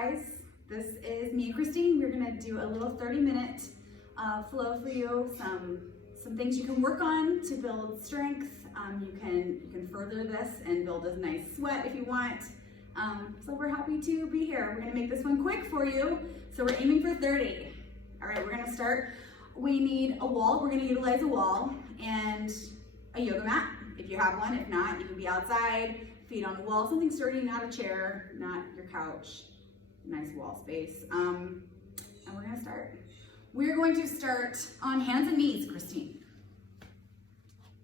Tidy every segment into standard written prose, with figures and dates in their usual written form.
Guys, this is me and Christine. We're gonna do a little 30-minute flow for you. Some things you can work on to build strength. You can further this and build a nice sweat if you want. So we're happy to be here. We're gonna make this one quick for you. So we're aiming for 30. All right, we're gonna start. We need a wall. We're gonna utilize a wall and a yoga mat if you have one. If not, you can be outside, feet on the wall, something sturdy, not a chair, not your couch. Nice wall space. And we're gonna start. We're going to start on hands and knees, Christine.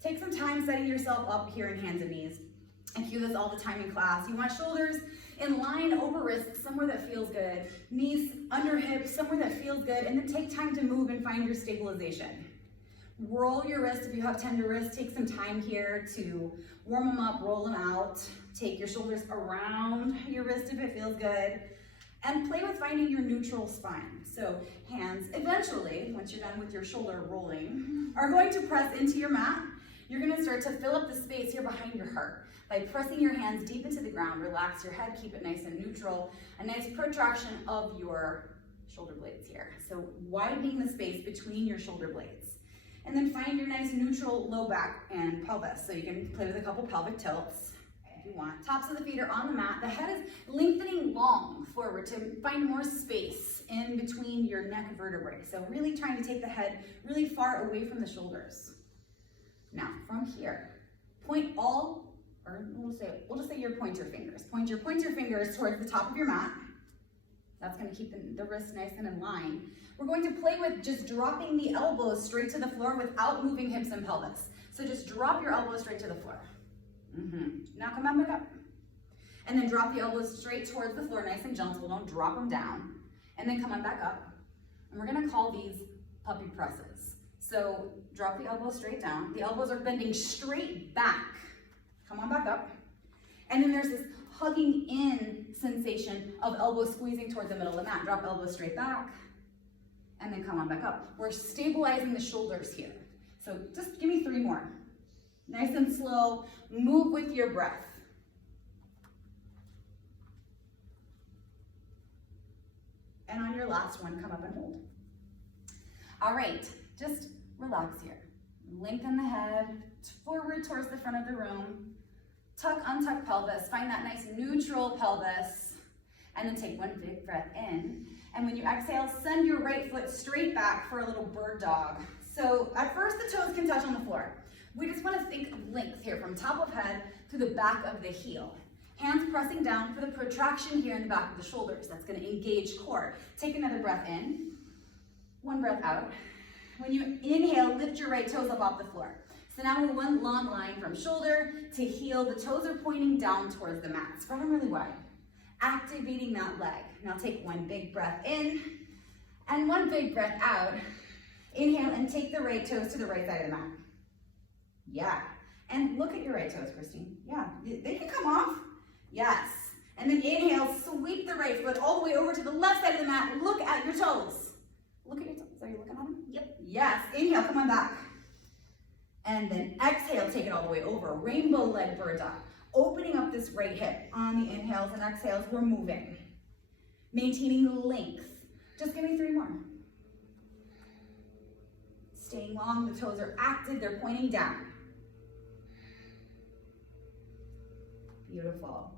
Take some time setting yourself up here in hands and knees. I do this all the time in class. You want shoulders in line over wrists, somewhere that feels good. Knees under hips, somewhere that feels good. And then take time to move and find your stabilization. Roll your wrists if you have tender wrists. Take some time here to warm them up, roll them out. Take your shoulders around your wrist if it feels good. And play with finding your neutral spine. So hands, eventually, once you're done with your shoulder rolling, are going to press into your mat. You're gonna start to fill up the space here behind your heart by pressing your hands deep into the ground. Relax your head, keep it nice and neutral. A nice protraction of your shoulder blades here. So widening the space between your shoulder blades. And then find your nice neutral low back and pelvis. So you can play with a couple pelvic tilts. You want. Tops of the feet are on the mat. The head is lengthening long forward to find more space in between your neck vertebrae. So really trying to take the head really far away from the shoulders. Now from here, point all, or we'll just say your pointer fingers. Point your pointer fingers towards the top of your mat. That's going to keep the wrists nice and in line. We're going to play with just dropping the elbows straight to the floor without moving hips and pelvis. So just drop your elbows straight to the floor. Now come on back up. And then drop the elbows straight towards the floor, nice and gentle. Don't drop them down. And then come on back up. And we're gonna call these puppy presses. So drop the elbows straight down. The elbows are bending straight back. Come on back up. And then there's this hugging in sensation of elbows squeezing towards the middle of the mat. Drop elbows straight back. And then come on back up. We're stabilizing the shoulders here. So just give me 3 more. Nice and slow, move with your breath. And on your last one, come up and hold. All right, just relax here. Lengthen the head forward towards the front of the room. Tuck, untuck pelvis, find that nice neutral pelvis. And then take one big breath in. And when you exhale, send your right foot straight back for a little bird dog. So at first the toes can touch on the floor. We just want to think of length here from top of head to the back of the heel. Hands pressing down for the protraction here in the back of the shoulders. That's going to engage core. Take another breath in. One breath out. When you inhale, lift your right toes up off the floor. So now we're one long line from shoulder to heel. The toes are pointing down towards the mat. Spread them really wide. Activating that leg. Now take one big breath in and one big breath out. Inhale and take the right toes to the right side of the mat. Yeah, and look at your right toes, Christine. Yeah, they can come off. Yes, and then inhale, sweep the right foot all the way over to the left side of the mat. Look at your toes. Look at your toes. Are you looking at them? Yep. Yes, inhale, come on back. And then exhale, take it all the way over. Rainbow leg bird dog. Opening up this right hip on the inhales and exhales, we're moving. Maintaining length. Just give me 3 more. Staying long, the toes are active, they're pointing down. Beautiful.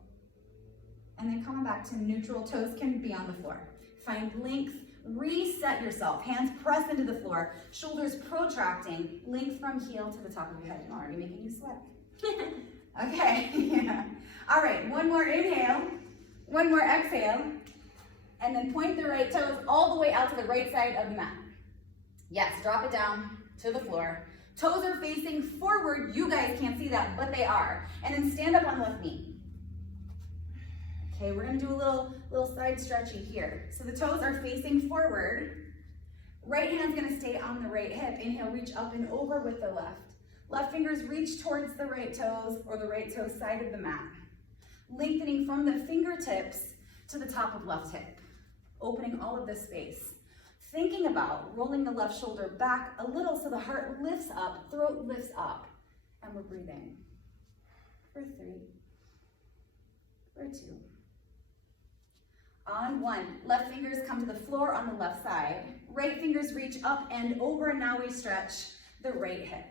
And then coming back to neutral, toes can be on the floor. Find length, reset yourself. Hands press into the floor, shoulders protracting, length from heel to the top of your head. I'm already making you sweat. Okay, yeah. All right, one more inhale, one more exhale, and then point the right toes all the way out to the right side of the mat. Yes, drop it down to the floor. Toes are facing forward. You guys can't see that, but they are. And then stand up on left knee. Okay, we're gonna do a little side stretching here. So the toes are facing forward. Right hand's gonna stay on the right hip. Inhale, reach up and over with the left. Left fingers reach towards the right toes or the right toe side of the mat. Lengthening from the fingertips to the top of left hip. Opening all of this space. Thinking about rolling the left shoulder back a little so the heart lifts up, throat lifts up, and we're breathing for 3, for 2. On one, left fingers come to the floor on the left side. Right fingers reach up and over, and now we stretch the right hip.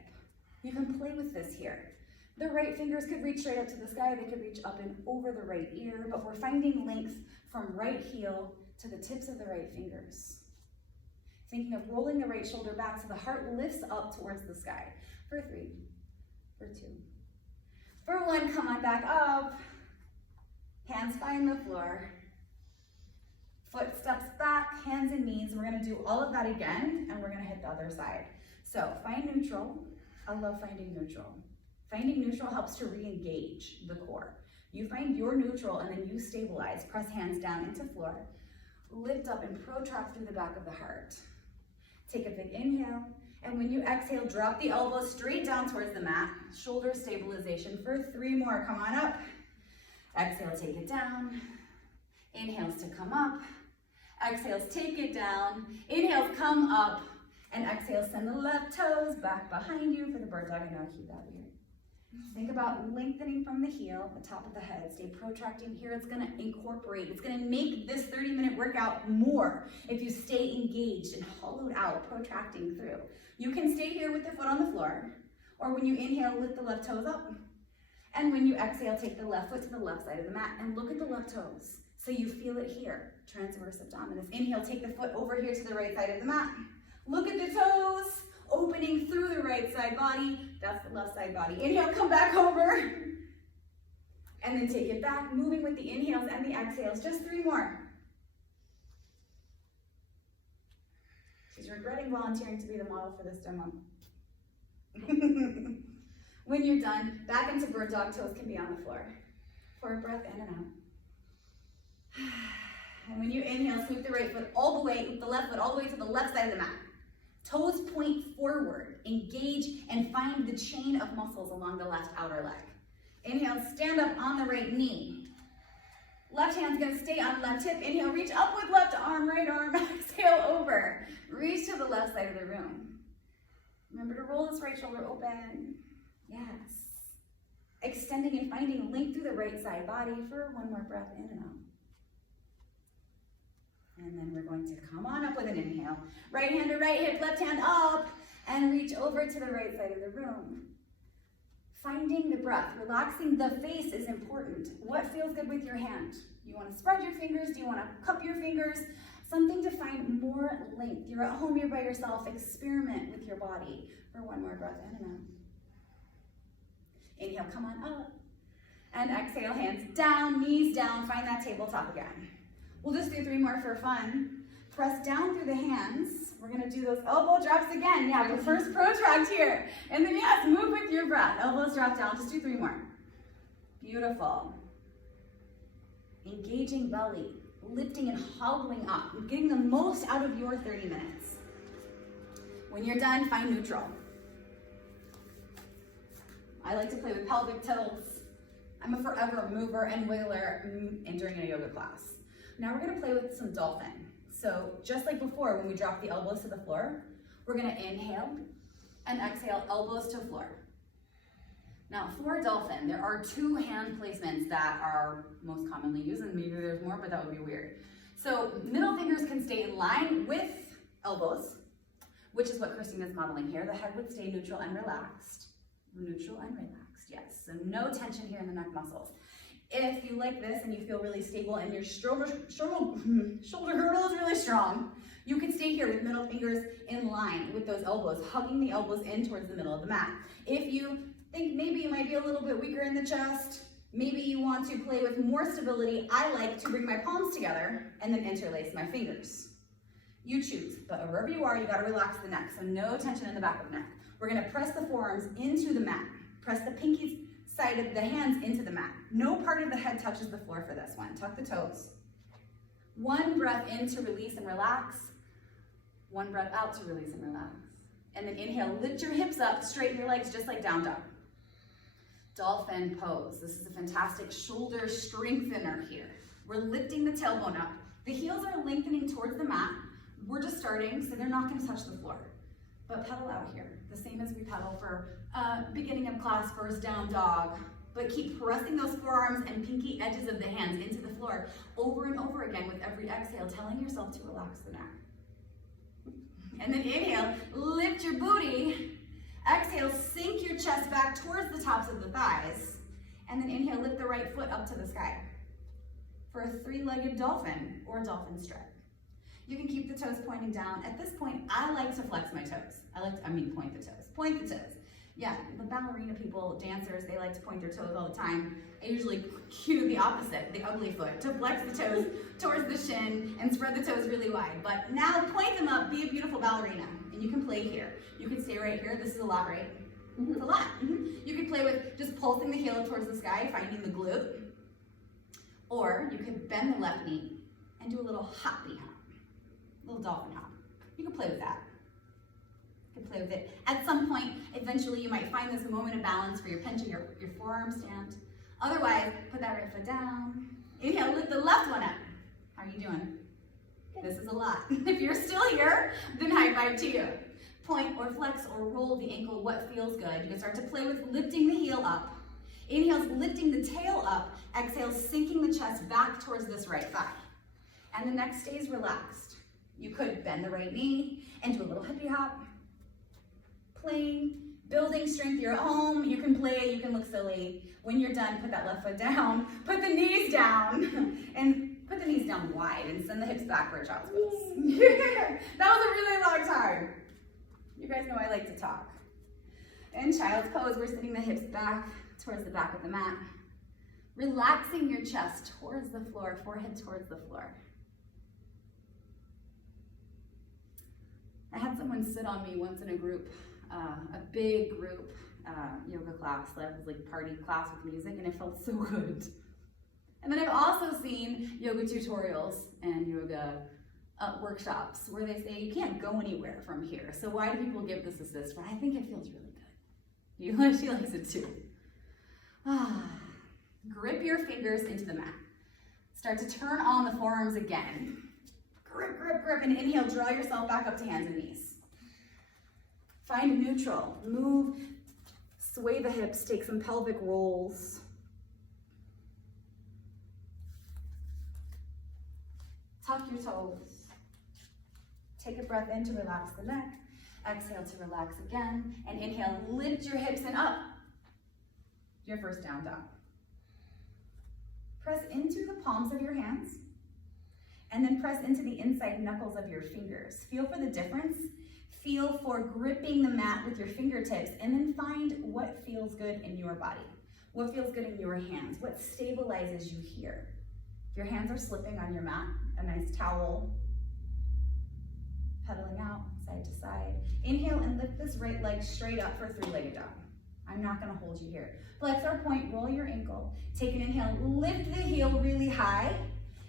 You can play with this here. The right fingers could reach straight up to the sky, they could reach up and over the right ear, but we're finding length from right heel to the tips of the right fingers. Thinking of rolling the right shoulder back so the heart lifts up towards the sky. For 3, for 2, for 1, come on back up. Hands find the floor. Foot steps back, hands and knees. We're gonna do all of that again, and we're gonna hit the other side. So find neutral. I love finding neutral. Finding neutral helps to re-engage the core. You find your neutral and then you stabilize. Press hands down into floor. Lift up and protract through the back of the heart. Take a big inhale, and when you exhale, drop the elbows straight down towards the mat. Shoulder stabilization for 3 more. Come on up. Exhale, take it down. Inhales to come up. Exhales, take it down. Inhales, come up. And exhale, send the left toes back behind you for the bird dog. I know I keep that weird. Think about lengthening from the heel, the top of the head. Stay protracting here. It's gonna incorporate. It's gonna make this 30-minute workout more if you stay engaged and hollowed out, protracting through. You can stay here with the foot on the floor, or when you inhale, lift the left toes up. And when you exhale, take the left foot to the left side of the mat and look at the left toes. So you feel it here, transverse abdominis. Inhale, take the foot over here to the right side of the mat. Look at the toes, opening through the right side body. That's the left side body. Inhale, come back over. And then take it back, moving with the inhales and the exhales. Just 3 more. She's regretting volunteering to be the model for this demo. When you're done, back into bird dog. Toes can be on the floor. For a breath in and out. And when you inhale, sweep the right foot all the way, the left foot all the way to the left side of the mat. Toes point forward, engage, and find the chain of muscles along the left outer leg. Inhale, stand up on the right knee. Left hand's gonna stay on left hip. Inhale, reach up with left arm, right arm. Exhale over. Reach to the left side of the room. Remember to roll this right shoulder open. Yes. Extending and finding length through the right side body for 1 more breath in and out. And then we're going to come on up with an inhale. Right hand to right hip, left hand up, and reach over to the right side of the room. Finding the breath, relaxing the face is important. What feels good with your hand? You want to spread your fingers? Do you want to cup your fingers? Something to find more length. You're at home, you're by yourself. Experiment with your body for 1 more breath in and out. Inhale, come on up. And exhale, hands down, knees down. Find that tabletop again. We'll just do 3 more for fun. Press down through the hands. We're gonna do those elbow drops again. Yeah, but first protract here. And then yes, move with your breath. Elbows drop down, just do 3 more. Beautiful. Engaging belly, lifting and hobbling up, getting the most out of your 30 minutes. When you're done, find neutral. I like to play with pelvic tilts. I'm a forever mover and wiggler during a yoga class. Now we're gonna play with some dolphin. So just like before, when we drop the elbows to the floor, we're gonna inhale and exhale, elbows to floor. Now for dolphin, there are 2 hand placements that are most commonly used, and maybe there's more, but that would be weird. So middle fingers can stay in line with elbows, which is what Christine is modeling here. The head would stay neutral and relaxed. Neutral and relaxed, yes. So no tension here in the neck muscles. If you like this and you feel really stable and your shoulder girdle is really strong, you can stay here with middle fingers in line with those elbows, hugging the elbows in towards the middle of the mat. If you think maybe you might be a little bit weaker in the chest, maybe you want to play with more stability, I like to bring my palms together and then interlace my fingers. You choose, but wherever you are, you gotta relax the neck, so no tension in the back of the neck. We're gonna press the forearms into the mat. Press the pinky side of the hands into the mat. No part of the head touches the floor for this one. Tuck the toes. 1 breath in to release and relax. 1 breath out to release and relax. And then inhale, lift your hips up, straighten your legs just like down dog. Dolphin pose. This is a fantastic shoulder strengthener here. We're lifting the tailbone up. The heels are lengthening towards the mat. We're just starting, so they're not gonna touch the floor. But pedal out here, the same as we pedal for beginning of class, first down dog, but keep pressing those forearms and pinky edges of the hands into the floor over and over again with every exhale, telling yourself to relax the neck. And then inhale, lift your booty. Exhale, sink your chest back towards the tops of the thighs. And then inhale, lift the right foot up to the sky for a three-legged dolphin or dolphin strut. You can keep the toes pointing down. At this point, I like to flex my toes. Point the toes. Point the toes. Yeah, the ballerina people, dancers, they like to point their toes all the time. I usually cue the opposite, the ugly foot, to flex the toes towards the shin and spread the toes really wide. But now point them up, be a beautiful ballerina. And you can play here. You can stay right here. This is a lot, right? It's a lot. You could play with just pulsing the heel towards the sky, finding the glute. Or you could bend the left knee and do a little hoppy hop, a little dolphin hop. You can play with that. You can play with it. At some point, eventually you might find this moment of balance where you're pinching your forearm stand. Otherwise, put that right foot down. Inhale, lift the left one up. How are you doing? This is a lot. If you're still here, then high five to you. Point or flex or roll the ankle, what feels good. You can start to play with lifting the heel up. Inhale's lifting the tail up. Exhale, sinking the chest back towards this right thigh. And the neck stays relaxed. You could bend the right knee and do a little hippie hop. Playing, building strength. You're at home, you can play, you can look silly. When you're done, put that left foot down, put the knees down, and put the knees down wide and send the hips back for a child's pose. That was a really long time. You guys know I like to talk. In child's pose, we're sitting the hips back towards the back of the mat. Relaxing your chest towards the floor, forehead towards the floor. I had someone sit on me once in a group, a big group yoga class that was like party class with music, and it felt so good. And then I've also seen yoga tutorials and yoga workshops where they say you can't go anywhere from here. So why do people give this assist? But I think it feels really good. She likes it too. Grip your fingers into the mat. Start to turn on the forearms again. Grip, grip, grip, and inhale, draw yourself back up to hands and knees. Find neutral, move, sway the hips, take some pelvic rolls. Tuck your toes. Take a breath in to relax the neck. Exhale to relax again, and inhale, lift your hips and up. Your first down dog. Press into the palms of your hands, and then press into the inside knuckles of your fingers. Feel for the difference. Feel for gripping the mat with your fingertips, and then find what feels good in your body. What feels good in your hands? What stabilizes you here? If your hands are slipping on your mat, a nice towel, pedaling out side to side. Inhale and lift this right leg straight up for three-legged dog. I'm not gonna hold you here. Flex our point, roll your ankle. Take an inhale, lift the heel really high.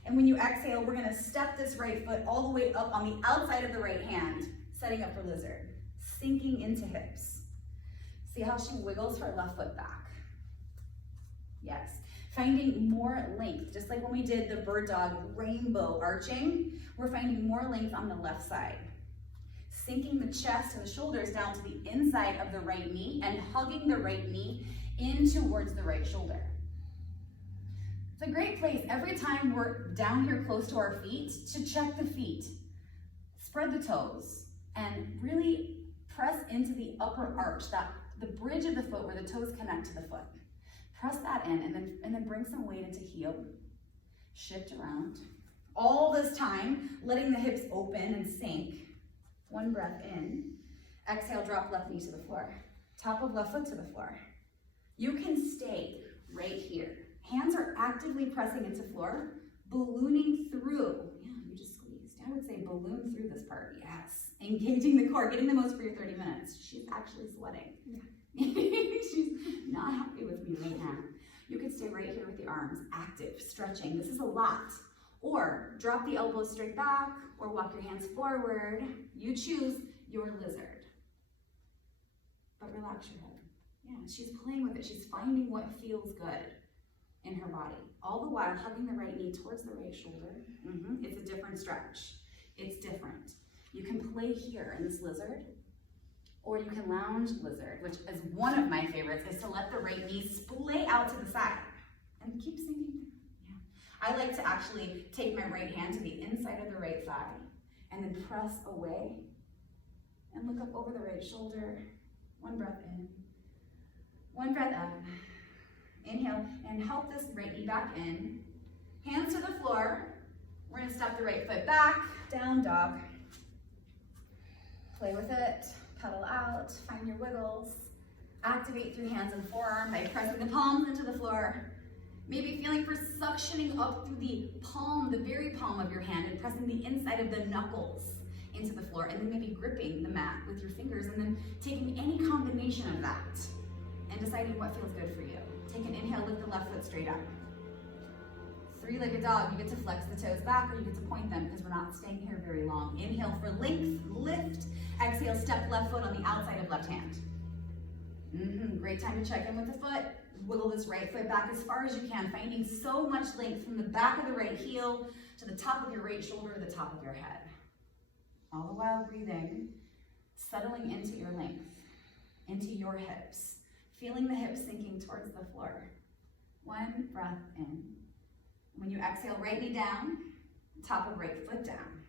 And when you exhale, we're gonna step this right foot all the way up on the outside of the right hand, setting up for lizard. Sinking into hips. See how she wiggles her left foot back. Yes. Finding more length, just like when we did the bird dog rainbow arching, we're finding more length on the left side. Sinking the chest and the shoulders down to the inside of the right knee and hugging the right knee in towards the right shoulder. It's a great place every time we're down here close to our feet to check the feet. Spread the toes and really press into the upper arch, the bridge of the foot where the toes connect to the foot. Press that in and then bring some weight into heel. Shift around. All this time, letting the hips open and sink. One breath in. Exhale, drop left knee to the floor. Top of left foot to the floor. You can stay right here. Hands are actively pressing into floor, ballooning through. Yeah, you just squeezed. I would say balloon through this part, yes. Engaging the core, getting the most for your 30 minutes. She's actually sweating. Yeah. She's not happy with me right now. You could stay right here with the arms, active, stretching. This is a lot. Or drop the elbows straight back, or walk your hands forward. You choose your lizard. But relax your head. Yeah, she's playing with it. She's finding what feels good in her body. All the while hugging the right knee towards the right shoulder. It's a different stretch. It's different. You can play here in this lizard, Or you can lounge lizard, which is one of my favorites, is to let the right knee splay out to the side and keep sinking. Yeah. I like to actually take my right hand to the inside of the right thigh and then press away and look up over the right shoulder. One breath in, one breath out. Inhale and help this right knee back in. Hands to the floor. We're gonna step the right foot back, down dog. Play with it, pedal out, find your wiggles. Activate through hands and forearm by pressing the palms into the floor. Maybe feeling for suctioning up through the palm, the very palm of your hand, and pressing the inside of the knuckles into the floor, and then maybe gripping the mat with your fingers, and then taking any combination of that and deciding what feels good for you. Take an inhale, lift the left foot straight up. Three-legged dog, you get to flex the toes back or you get to point them because we're not staying here very long. Inhale for length, lift. Exhale, step left foot on the outside of left hand. Great time to check in with the foot. Wiggle this right foot back as far as you can, finding so much length from the back of the right heel to the top of your right shoulder or the top of your head. All the while breathing, settling into your length, into your hips, feeling the hips sinking towards the floor. One breath in. When you exhale, right knee down, top of right foot down.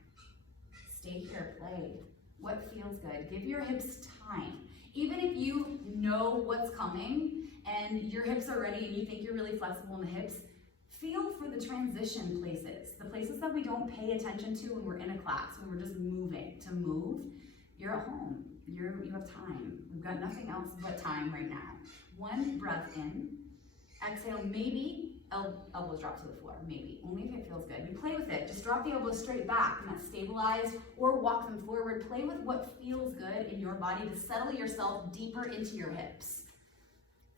Stay here, play. What feels good? Give your hips time. Even if you know what's coming and your hips are ready and you think you're really flexible in the hips, feel for the transition places, the places that we don't pay attention to when we're in a class, when we're just moving. To move, you're at home. You have time. We've got nothing else but time right now. One breath in. Exhale, maybe elbows drop to the floor, maybe. Only if it feels good. You play with it. Just drop the elbows straight back and that's stabilized, or walk them forward. Play with what feels good in your body to settle yourself deeper into your hips.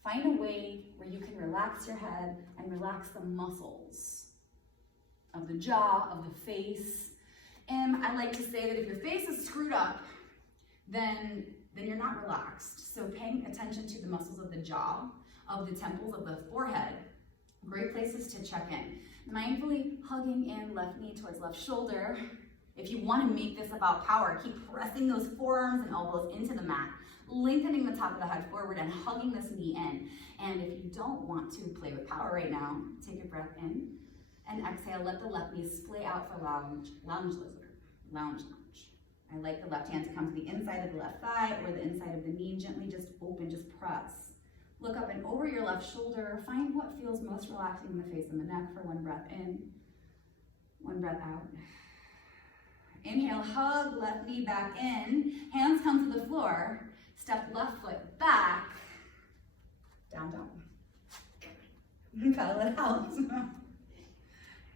Find a way where you can relax your head and relax the muscles of the jaw, of the face. And I like to say that if your face is screwed up, then you're not relaxed. So paying attention to the muscles of the jaw, of the temples, of the forehead, great places to check in. Mindfully hugging in left knee towards left shoulder. If you want to make this about power, keep pressing those forearms and elbows into the mat, lengthening the top of the head forward and hugging this knee in. And if you don't want to play with power right now, take a breath in and exhale. Let the left knee splay out for lounge lizard, lounge. I like the left hand to come to the inside of the left thigh or the inside of the knee. Gently just open, just press. Look up and over your left shoulder. Find what feels most relaxing in the face and the neck for one breath in, one breath out. Inhale, hug left knee back in. Hands come to the floor. Step left foot back. Down dog. Pedal it out.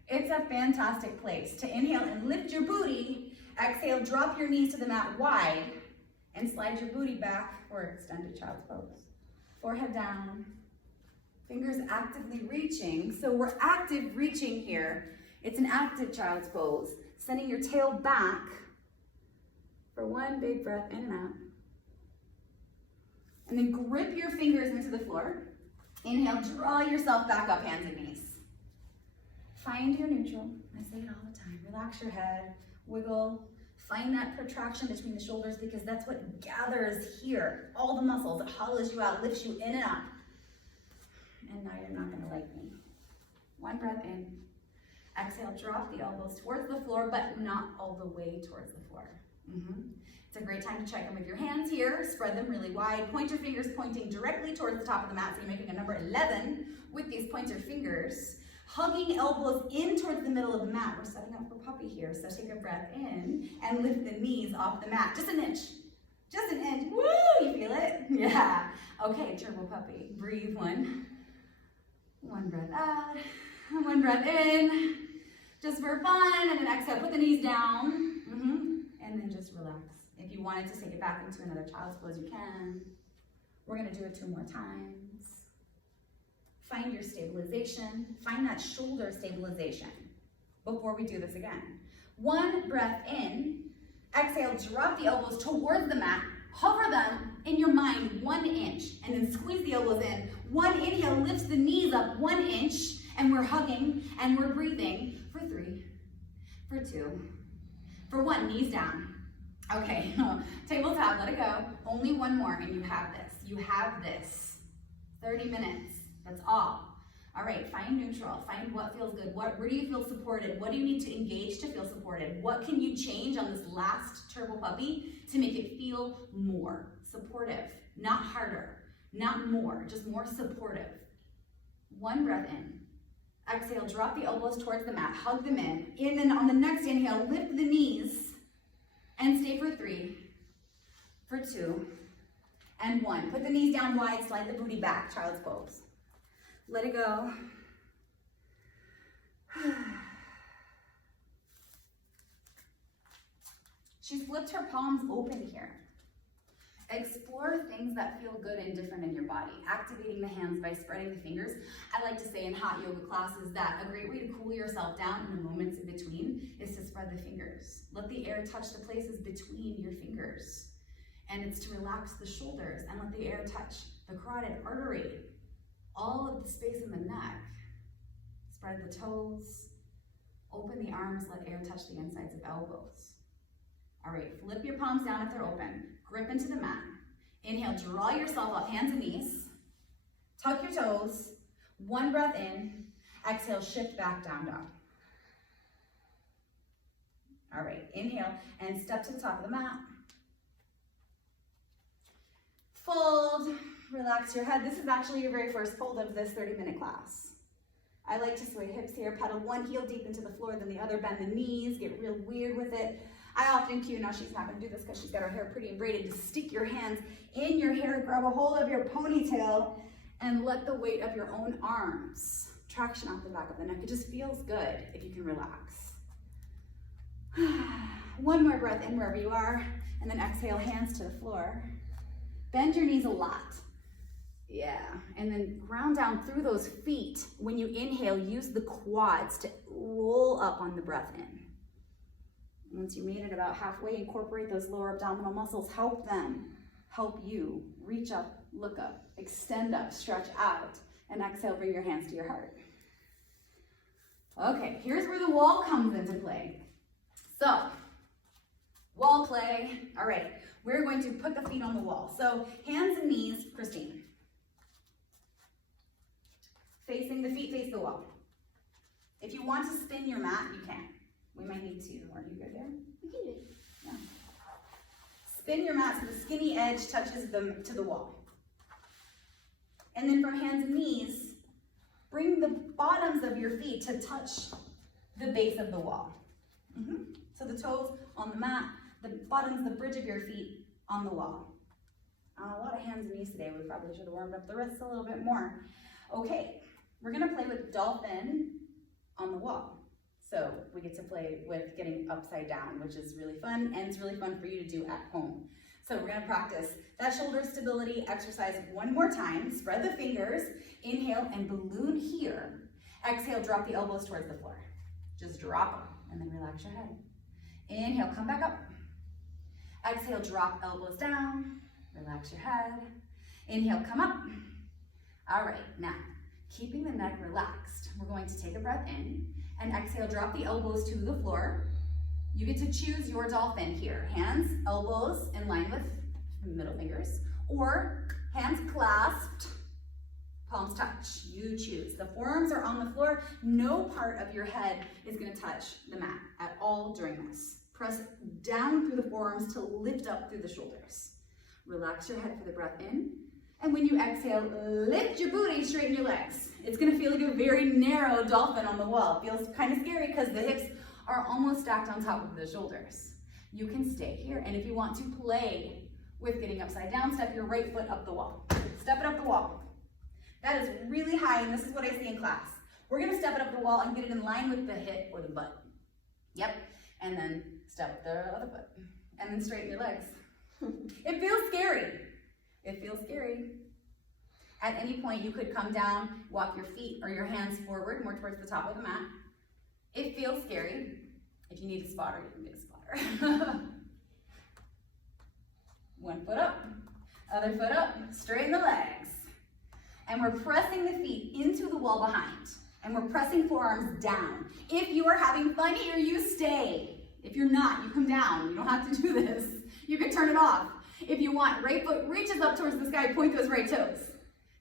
It's a fantastic place to inhale and lift your booty. Exhale, drop your knees to the mat wide and slide your booty back for extended child's pose. Forehead down, fingers actively reaching. So we're active reaching here. It's an active child's pose. Sending your tail back for one big breath in and out. And then grip your fingers into the floor. Inhale, draw yourself back up, hands and knees. Find your neutral. I say it all the time. Relax your head, wiggle. Find that protraction between the shoulders because that's what gathers here. All the muscles, it hollows you out, lifts you in and up. And now you're not gonna like me. One breath in. Exhale, drop the elbows towards the floor, but not all the way towards the floor. It's a great time to check in with your hands here. Spread them really wide. Point your fingers pointing directly towards the top of the mat. So you're making a number 11 with these pointer fingers. Hugging elbows in towards the middle of the mat. We're setting up for puppy here. So take a breath in and lift the knees off the mat. Just an inch. Just an inch. Woo! You feel it? Yeah. Okay, turbo puppy. Breathe one. One breath out. One breath in. Just for fun. And then exhale. Put the knees down. And then just relax. If you wanted to take it back into another child's pose, you can. We're going to do it 2 more times. Find your stabilization. Find that shoulder stabilization before we do this again. One breath in. Exhale, drop the elbows towards the mat. Hover them in your mind 1 inch and then squeeze the elbows in. One inhale lifts the knees up 1 inch and we're hugging and we're breathing for 3, for 2, for 1, knees down. Okay, tabletop, let it go. Only one more and you have this. You have this. 30 minutes, that's all. All right, find neutral, find what feels good. Where do you feel supported? What do you need to engage to feel supported? What can you change on this last turbo puppy to make it feel more supportive? Not harder, not more, just more supportive. One breath in. Exhale, drop the elbows towards the mat, hug them in. And then on the next inhale, lift the knees and stay for 3, for 2, and 1. Put the knees down wide, slide the booty back, child's pose. Let it go. She's flipped her palms open here. Explore things that feel good and different in your body. Activating the hands by spreading the fingers. I like to say in hot yoga classes that a great way to cool yourself down in the moments in between is to spread the fingers. Let the air touch the places between your fingers. And it's to relax the shoulders and let the air touch the carotid artery, all of the space in the neck. Spread the toes, open the arms, let air touch the insides of elbows. All right, flip your palms down if they're open. Grip into the mat. Inhale, draw yourself up, hands and knees. Tuck your toes. One breath in. Exhale, shift back down dog. All right, inhale and step to the top of the mat. Fold, relax your head. This is actually your very first fold of this 30-minute class. I like to sway hips here, pedal one heel deep into the floor, then the other, bend the knees, get real weird with it. I often cue, now she's not gonna do this because she's got her hair pretty and braided, to stick your hands in your hair, grab a hold of your ponytail, and let the weight of your own arms traction off the back of the neck. It just feels good if you can relax. One more breath in wherever you are, and then exhale, hands to the floor. Bend your knees a lot. Yeah, and then ground down through those feet. When you inhale, use the quads to roll up on the breath in. Once you made it about halfway, incorporate those lower abdominal muscles. Help them, help you. Reach up, look up, extend up, stretch out, and exhale, bring your hands to your heart. Okay, here's where the wall comes into play. So, wall play. All right, we're going to put the feet on the wall. So, hands and knees, Christine. Facing the feet, face the wall. If you want to spin your mat, you can. We might need to. Are you good there? We can do it. Yeah. Spin your mat so the skinny edge touches them to the wall. And then from hands and knees, bring the bottoms of your feet to touch the base of the wall. So the toes on the mat, the bottoms, the bridge of your feet on the wall. A lot of hands and knees today. We probably should have warmed up the wrists a little bit more. Okay, we're gonna play with dolphin on the wall. So we get to play with getting upside down, which is really fun, and it's really fun for you to do at home. So we're gonna practice that shoulder stability exercise one more time. Spread the fingers, inhale and balloon here. Exhale, drop the elbows towards the floor. Just drop them and then relax your head. Inhale, come back up. Exhale, drop elbows down, relax your head. Inhale, come up. All right, now, keeping the neck relaxed, we're going to take a breath in and exhale, drop the elbows to the floor. You get to choose your dolphin here. Hands, elbows in line with middle fingers, or hands clasped, palms touch. You choose. The forearms are on the floor. No part of your head is gonna touch the mat at all during this. Press down through the forearms to lift up through the shoulders. Relax your head for the breath in. And when you exhale, lift your booty, straighten your legs. It's gonna feel like a very narrow dolphin on the wall. It feels kind of scary because the hips are almost stacked on top of the shoulders. You can stay here, and if you want to play with getting upside down, step your right foot up the wall. Step it up the wall. That is really high, and this is what I see in class. We're gonna step it up the wall and get it in line with the hip or the butt. Yep, and then step the other foot, and then straighten your legs. It feels scary. It feels scary. At any point, you could come down, walk your feet or your hands forward, more towards the top of the mat. It feels scary. If you need a spotter, you can get a spotter. One foot up, other foot up, straighten the legs. And we're pressing the feet into the wall behind. And we're pressing forearms down. If you are having fun here, you stay. If you're not, you come down. You don't have to do this. You can turn it off. If you want, right foot reaches up towards the sky, point those right toes.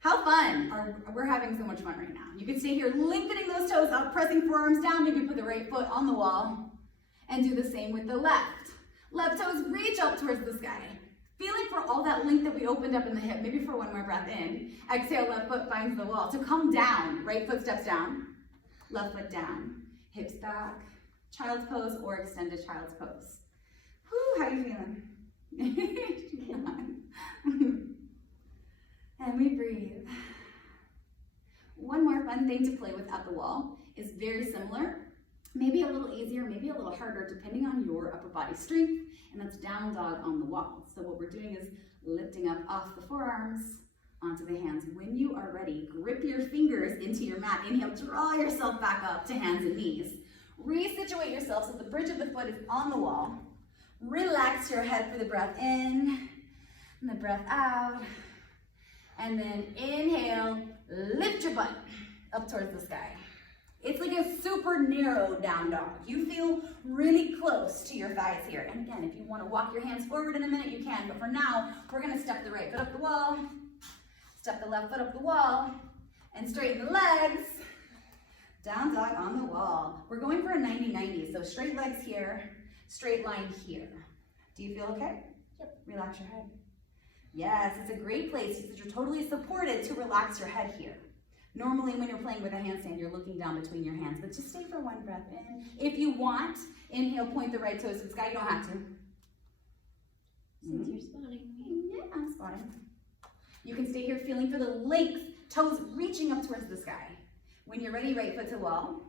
How fun. We're having so much fun right now. You can stay here lengthening those toes up, pressing forearms down, maybe put the right foot on the wall, and do the same with the left. Left toes reach up towards the sky. Feeling for all that length that we opened up in the hip, maybe for one more breath in. Exhale, left foot finds the wall. So come down, right foot steps down, left foot down, hips back, child's pose or extended child's pose. Whew, how are you feeling? And we breathe. One more fun thing to play with at the wall is very similar, maybe a little easier, maybe a little harder, depending on your upper body strength, and that's down dog on the wall. So what we're doing is lifting up off the forearms onto the hands. When you are ready, grip your fingers into your mat. Inhale, draw yourself back up to hands and knees. Resituate yourself so the bridge of the foot is on the wall. Relax your head for the breath in and the breath out. And then inhale, lift your butt up towards the sky. It's like a super narrow down dog. You feel really close to your thighs here. And again, if you want to walk your hands forward in a minute, you can. But for now, we're going to step the right foot up the wall, step the left foot up the wall, and straighten the legs. Down dog on the wall. We're going for a 90-90, so straight legs here, straight line here. Do you feel okay? Yep. Relax your head. Yes, it's a great place because you're totally supported to relax your head here. Normally when you're playing with a handstand, you're looking down between your hands, but just stay for one breath in. If you want, inhale, point the right toes to the sky. You don't have to. Since you're spotting me. Yeah, I'm spotting. You can stay here feeling for the length, toes reaching up towards the sky. When you're ready, right foot to wall,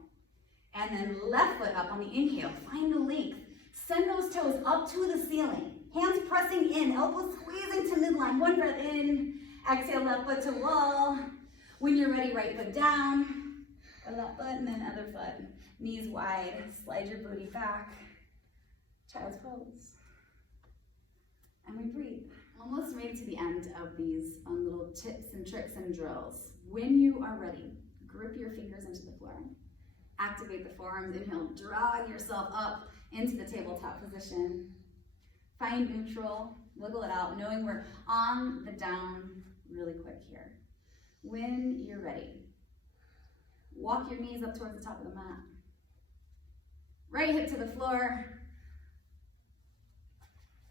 and then left foot up on the inhale. Find the length. Send those toes up to the ceiling. Hands pressing in, elbows squeezing to midline. One breath in. Exhale, left foot to wall. When you're ready, right foot down. Left foot and then other foot. Knees wide. Slide your booty back. Child's pose. And we breathe. Almost made it to the end of these fun little tips and tricks and drills. When you are ready, grip your fingers into the floor. Activate the forearms. Inhale, drawing yourself up into the tabletop position. Find neutral, wiggle it out, knowing we're on the down really quick here. When you're ready, walk your knees up towards the top of the mat. Right hip to the floor.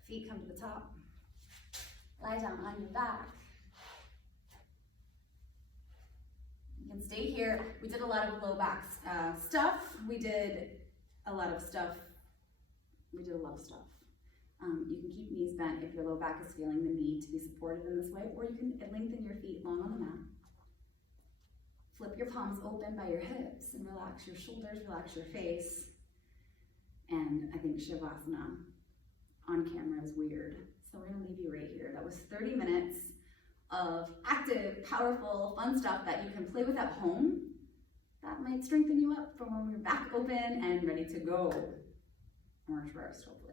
Feet come to the top. Lie down on your back. You can stay here. We did a lot of low back stuff. We did a lot of stuff. You can keep knees bent if your low back is feeling the need to be supported in this way, or you can lengthen your feet long on the mat. Flip your palms open by your hips and relax your shoulders, relax your face. And I think Shavasana on camera is weird, so we're gonna leave you right here. That was 30 minutes of active, powerful, fun stuff that you can play with at home. That might strengthen you up for when we're back open and ready to go. Or reversed, hopefully.